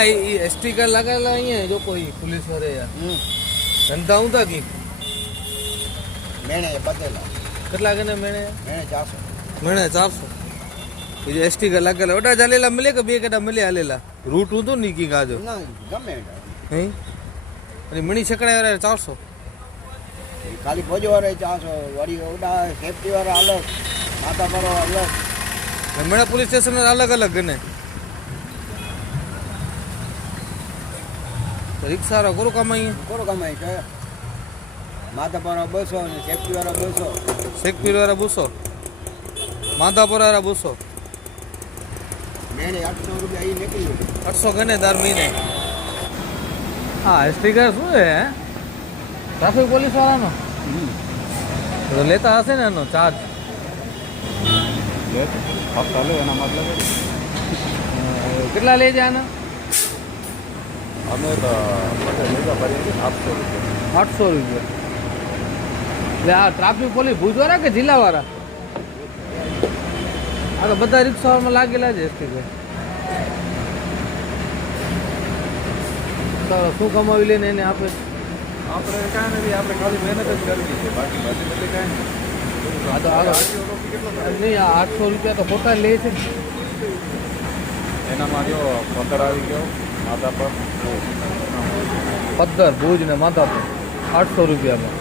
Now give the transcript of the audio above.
ના એ સ્ટીકર લગાવેલા અહીંયા જો કોઈ પોલીસ વાળે યાર હું ધંધા ઊંધા કી? મેણે પતેલા કેટલા કને મેણે? મેણે ચારસો. મેણે ચારસો. એ એસટી સ્ટીકર લગાવેલા ઓટા ચાલેલા મળે કે બે કડા મળે હાલેલા? રૂટ હું તો નહીં કી ગાજો? ના ગમે તે. હે? અને મણી છકડા વાળા ચારસો? ખાલી ફોજો વાળા ચારસો વળી ઓડા સેફટી વાળા અલગ માતા મારો અલગ મેળા પોલીસ સ્ટેશન અલગ અલગ ગને રિક્ષા વાળા કોરું કમાઈ? અહીંયા કમાઈ કમાય છે? માતા બસો ને સેફટી વાળા બસો. શેખપીર વાળા બુસો. માધાપુર વાળા બુસો. મેણે આઠસો રૂપિયા એ નીકળી આઠસો ગણે દર મહિને. હા સ્ટીકર શું છે હે? ટ્રાફિક પોલીસ વાળાનો તો લેતા હશે ને એનો ચાર્જ હપ્તા લે એના મતલબ કેટલા લે જાય આના? અમે ભેગા ભરીએ છીએ આઠસો રૂપિયા. આઠસો રૂપિયા. એટલે આ ટ્રાફિક પોલીસ ભુજવાળા કે જિલ્લાવાળા? આ તો બધા રિક્ષાઓમાં લાગેલા છે ચાલો શું કમાવી લઈને એને આપે? આપણે કાંઈ નથી આપણે ખાલી મહેનત જ કરવી છે. બાકી કાંઈ આ તો નહીં આઠસો રૂપિયા તો ખોટા લે છે. એનામાં જો પથ્થર આવી ગયો. માથા પર પદ્ધર ભુજ ને માધાપર. આઠસો રૂપિયામાં.